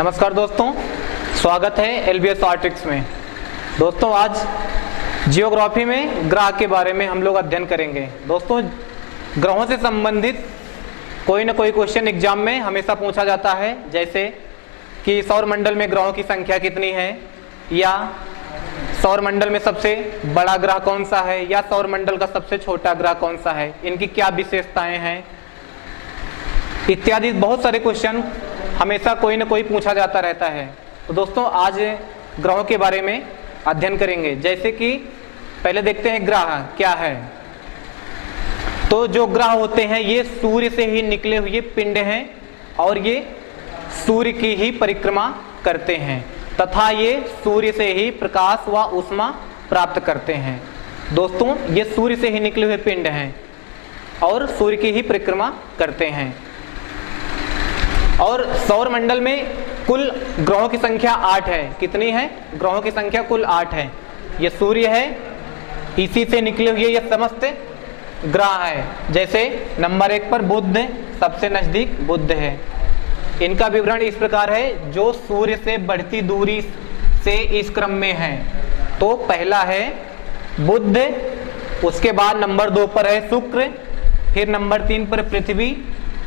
नमस्कार दोस्तों, स्वागत है एलबीएस आर्टिक्स में। दोस्तों आज जियोग्राफी में ग्रह के बारे में हम लोग अध्ययन करेंगे। दोस्तों ग्रहों से संबंधित कोई ना कोई क्वेश्चन एग्जाम में हमेशा पूछा जाता है, जैसे कि सौर मंडल में ग्रहों की संख्या कितनी है, या सौर मंडल में सबसे बड़ा ग्रह कौन सा है, या सौर मंडल का सबसे छोटा ग्रह कौन सा है, इनकी क्या विशेषताएं हैं, इत्यादि बहुत सारे क्वेश्चन हमेशा कोई ना कोई पूछा जाता रहता है। तो दोस्तों आज ग्रहों के बारे में अध्ययन करेंगे। जैसे कि पहले देखते हैं ग्रह क्या है। तो जो ग्रह होते हैं ये सूर्य से ही निकले हुए पिंड हैं और ये सूर्य की ही परिक्रमा करते हैं तथा ये सूर्य से ही प्रकाश व ऊष्मा प्राप्त करते हैं। दोस्तों ये सूर्य से ही निकले हुए पिंड हैं और सूर्य की ही परिक्रमा करते हैं। और सौर मंडल में कुल ग्रहों की संख्या 8 है। कितनी है? ग्रहों की संख्या कुल 8 है। ये सूर्य है, इसी से निकले हुए ये समस्त ग्रह है। जैसे नंबर 1 पर बुध, सबसे नजदीक बुध है। इनका विवरण इस प्रकार है, जो सूर्य से बढ़ती दूरी से इस क्रम में है। तो पहला है बुध, उसके बाद नंबर 2 पर है शुक्र, फिर नंबर 3 पर पृथ्वी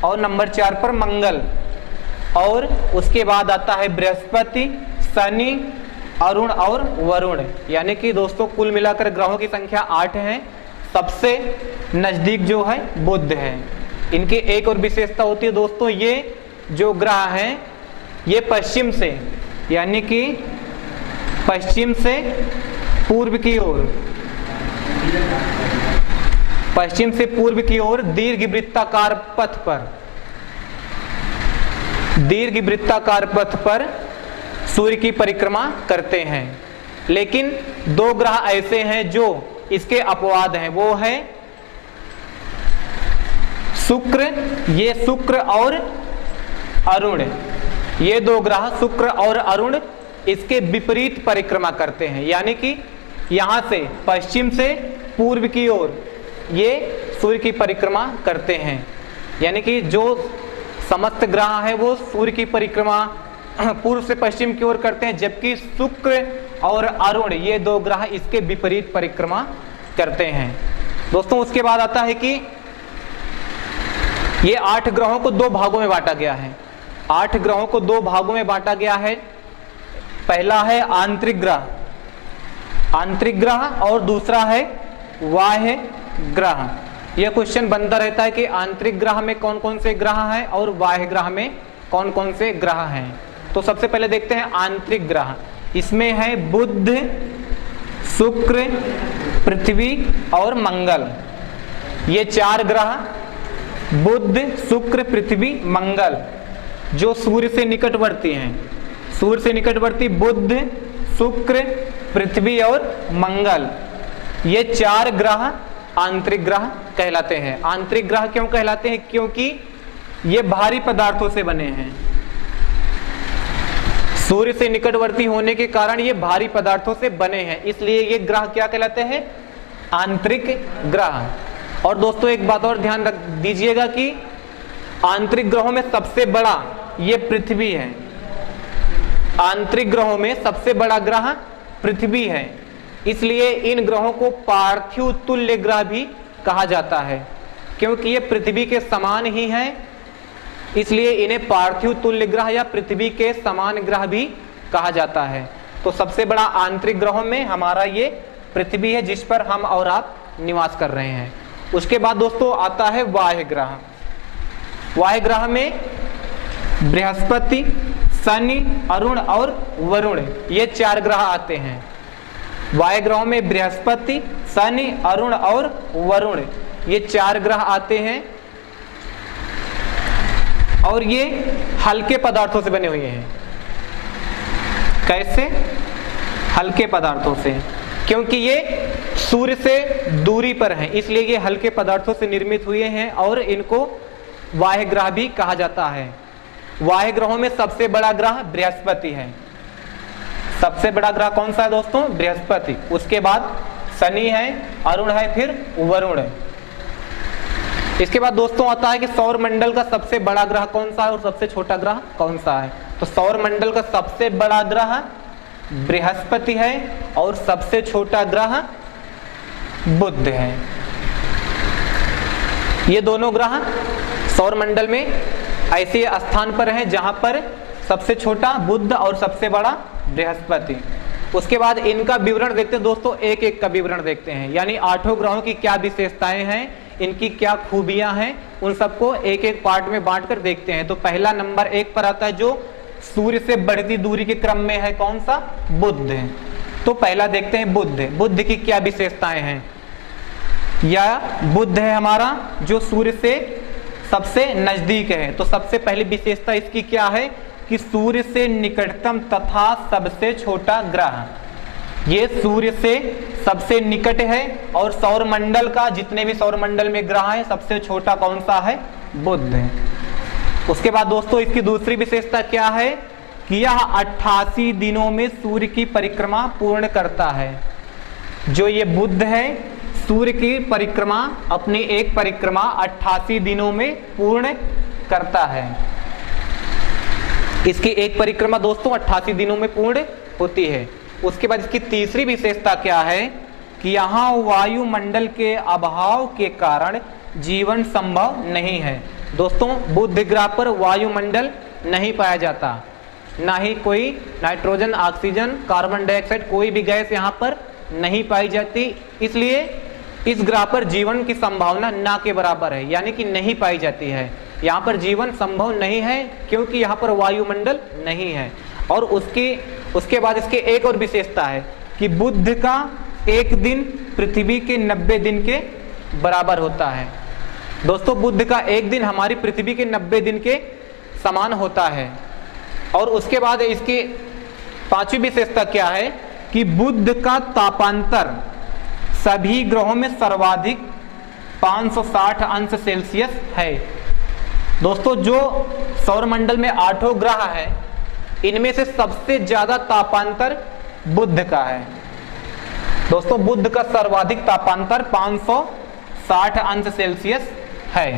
और नंबर 4 पर मंगल, और उसके बाद आता है बृहस्पति, शनि, अरुण और वरुण। यानी कि दोस्तों कुल मिलाकर ग्रहों की संख्या 8 है। सबसे नजदीक जो है बुध है। इनकी एक और विशेषता होती है दोस्तों, ये जो ग्रह हैं ये पश्चिम से, यानी कि पश्चिम से पूर्व की ओर, पश्चिम से पूर्व की ओर दीर्घ वृत्ताकार पथ पर सूर्य की परिक्रमा करते हैं। लेकिन 2 ग्रह ऐसे हैं जो इसके अपवाद हैं, वो है शुक्र, ये शुक्र और अरुण। ये 2 ग्रह शुक्र और अरुण इसके विपरीत परिक्रमा करते हैं। यानी कि यहां से पश्चिम से पूर्व की ओर ये सूर्य की परिक्रमा करते हैं। यानी कि जो समस्त ग्रह है वो सूर्य की परिक्रमा पूर्व से पश्चिम की ओर करते हैं, जबकि शुक्र और अरुण ये 2 ग्रह इसके विपरीत परिक्रमा करते हैं। दोस्तों उसके बाद आता है कि ये 8 ग्रहों को 2 भागों में बांटा गया है। 8 ग्रहों को 2 भागों में बांटा गया है। पहला है आंतरिक ग्रह और दूसरा है बाह्य ग्रह। यह क्वेश्चन बनता रहता है कि आंतरिक ग्रह में कौन कौन से ग्रह हैं और बाह्य ग्रह में कौन कौन से ग्रह हैं। तो सबसे पहले देखते हैं आंतरिक ग्रह। इसमें है बुध, शुक्र, पृथ्वी और मंगल। ये 4 ग्रह बुध, शुक्र, पृथ्वी, मंगल जो सूर्य से निकटवर्ती हैं। सूर्य से निकटवर्ती बुध, शुक्र, पृथ्वी और मंगल, ये 4 ग्रह आंतरिक ग्रह कहलाते हैं। आंतरिक ग्रह क्यों कहलाते हैं? क्योंकि ये भारी पदार्थों से बने हैं। सूर्य से निकटवर्ती होने के कारण ये भारी पदार्थों से बने हैं, इसलिए ये ग्रह क्या कहलाते हैं? आंतरिक ग्रह। और दोस्तों एक बात और ध्यान रख दीजिएगा कि आंतरिक ग्रहों में सबसे बड़ा ये पृथ्वी है। आंतरिक ग्रहों में सबसे बड़ा ग्रह पृथ्वी है, इसलिए इन ग्रहों को पार्थिव तुल्य ग्रह भी कहा जाता है। क्योंकि ये पृथ्वी के समान ही हैं, इसलिए इन्हें पार्थिव तुल्य ग्रह या पृथ्वी के समान ग्रह भी कहा जाता है। तो सबसे बड़ा आंतरिक ग्रहों में हमारा ये पृथ्वी है, जिस पर हम और आप निवास कर रहे हैं। उसके बाद दोस्तों आता है बाह्य ग्रह। बाह्य ग्रह में बृहस्पति, शनि, अरुण और वरुण ये 4 ग्रह आते हैं। बाह्य ग्रहों में बृहस्पति, शनि, अरुण और वरुण ये 4 ग्रह आते हैं और ये हल्के पदार्थों से बने हुए हैं। कैसे? हल्के पदार्थों से, क्योंकि ये सूर्य से दूरी पर हैं, इसलिए ये हल्के पदार्थों से निर्मित हुए हैं और इनको बाह्य ग्रह भी कहा जाता है। बाह्य ग्रहों में सबसे बड़ा ग्रह बृहस्पति है। सबसे बड़ा ग्रह कौन सा है दोस्तों? बृहस्पति। उसके बाद शनि है, अरुण है, फिर वरुण है। इसके बाद दोस्तों आता है कि सौर मंडल का सबसे बड़ा ग्रह कौन सा है और सबसे छोटा ग्रह कौन सा है। तो सौर मंडल का सबसे बड़ा ग्रह बृहस्पति है और सबसे छोटा ग्रह बुध है। ये दोनों ग्रह सौर मंडल में ऐसे स्थान पर हैं जहां पर सबसे छोटा बुध और सबसे बड़ा बृहस्पति। उसके बाद इनका विवरण देखते हैं दोस्तों, एक एक का विवरण देखते हैं, यानी 8 ग्रहों की क्या विशेषताएं हैं, इनकी क्या खूबियां हैं, उन सबको एक एक पार्ट में बांटकर देखते हैं। तो पहला नंबर 1 पर आता है जो सूर्य से बढ़ती दूरी के क्रम में है, कौन सा? बुध है। तो पहला देखते हैं बुध। बुध की क्या विशेषताएं हैं? या बुध है हमारा जो सूर्य से सबसे नजदीक है। तो सबसे पहली विशेषता इसकी क्या है कि सूर्य से निकटतम तथा सबसे छोटा ग्रह। ये सूर्य से सबसे निकट है और सौर मंडल का जितने भी सौर मंडल में ग्रह है सबसे छोटा कौन सा है? बुध है। उसके बाद दोस्तों इसकी दूसरी विशेषता क्या है कि यह 88 दिनों में सूर्य की परिक्रमा पूर्ण करता है। जो ये बुध है सूर्य की परिक्रमा, अपनी एक परिक्रमा 88 दिनों में पूर्ण करता है। इसकी एक परिक्रमा दोस्तों 88 दिनों में पूर्ण होती है। उसके बाद इसकी तीसरी विशेषता क्या है कि यहाँ वायुमंडल के अभाव के कारण जीवन संभव नहीं है। दोस्तों बुध ग्रह पर वायुमंडल नहीं पाया जाता, ना ही कोई नाइट्रोजन, ऑक्सीजन, कार्बन डाइऑक्साइड, कोई भी गैस यहाँ पर नहीं पाई जाती। इसलिए इस ग्रह पर जीवन की संभावना ना के बराबर है, यानी कि नहीं पाई जाती है। यहाँ पर जीवन संभव नहीं है क्योंकि यहाँ पर वायुमंडल नहीं है। और उसके बाद इसके एक और विशेषता है कि बुध का एक दिन पृथ्वी के 90 दिन के बराबर होता है। दोस्तों बुध का एक दिन हमारी पृथ्वी के 90 दिन के समान होता है। और उसके बाद इसकी पांचवी विशेषता क्या है कि बुध का तापांतर सभी ग्रहों में सर्वाधिक 560 अंश सेल्सियस है। दोस्तों जो सौरमंडल में 8 ग्रह है इनमें से सबसे ज्यादा तापांतर बुध का है। दोस्तों बुध का सर्वाधिक तापांतर 560 अंश सेल्सियस है।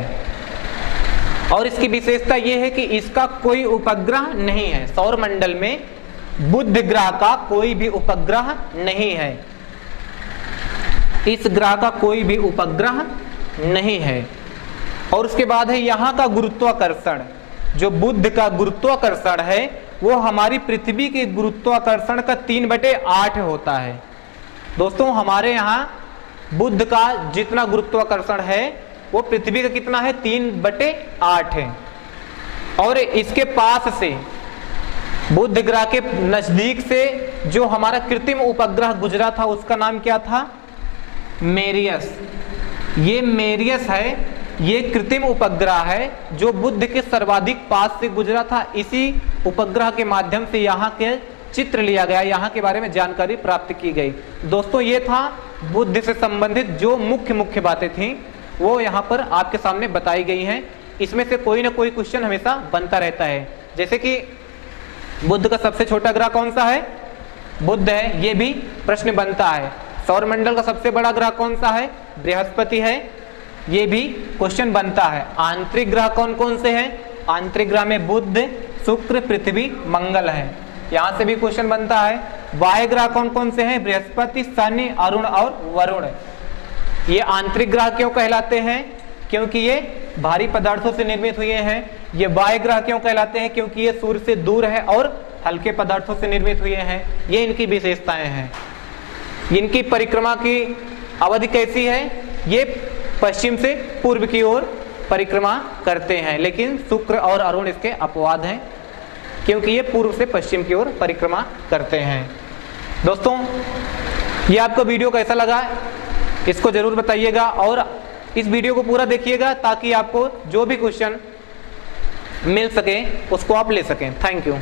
और इसकी विशेषता यह है कि इसका कोई उपग्रह नहीं है। सौरमंडल में बुध ग्रह का कोई भी उपग्रह नहीं है। इस ग्रह का कोई भी उपग्रह नहीं है। और उसके बाद है यहाँ का गुरुत्वाकर्षण। जो बुध का गुरुत्वाकर्षण है वो हमारी पृथ्वी के गुरुत्वाकर्षण का 3/8 होता है। दोस्तों हमारे यहाँ बुध का जितना गुरुत्वाकर्षण है वो पृथ्वी का कितना है? 3/8 है। और इसके पास से बुध ग्रह के नजदीक से जो हमारा कृत्रिम उपग्रह गुजरा था उसका नाम क्या था? मेरियस। ये मेरियस है, ये कृत्रिम उपग्रह है जो बुध के सर्वाधिक पास से गुजरा था। इसी उपग्रह के माध्यम से यहाँ के चित्र लिया गया, यहाँ के बारे में जानकारी प्राप्त की गई। दोस्तों ये था बुध से संबंधित जो मुख्य बातें थी वो यहाँ पर आपके सामने बताई गई हैं। इसमें से कोई ना कोई क्वेश्चन हमेशा बनता रहता है। जैसे कि बुध का सबसे छोटा ग्रह कौन सा है? बुध है, ये भी प्रश्न बनता है। सौरमंडल का सबसे बड़ा ग्रह कौन सा है? बृहस्पति है, ये भी क्वेश्चन बनता है। आंतरिक ग्रह कौन कौन से हैं? आंतरिक ग्रह में बुध, शुक्र, पृथ्वी, मंगल है, यहाँ से भी क्वेश्चन बनता है। बाह्य ग्रह कौन कौन से हैं? बृहस्पति, शनि, अरुण और वरुण। ये आंतरिक ग्रह क्यों कहलाते हैं? क्योंकि ये भारी पदार्थों से निर्मित हुए हैं। ये बाह्य ग्रह क्यों कहलाते हैं? क्योंकि ये सूर्य से दूर है और हल्के पदार्थों से निर्मित हुए हैं। ये इनकी विशेषताएं हैं। इनकी परिक्रमा की अवधि कैसी है? ये पश्चिम से पूर्व की ओर परिक्रमा करते हैं, लेकिन शुक्र और अरुण इसके अपवाद हैं क्योंकि ये पूर्व से पश्चिम की ओर परिक्रमा करते हैं। दोस्तों ये आपको वीडियो कैसा लगा इसको जरूर बताइएगा और इस वीडियो को पूरा देखिएगा ताकि आपको जो भी क्वेश्चन मिल सके उसको आप ले सकें। Thank you.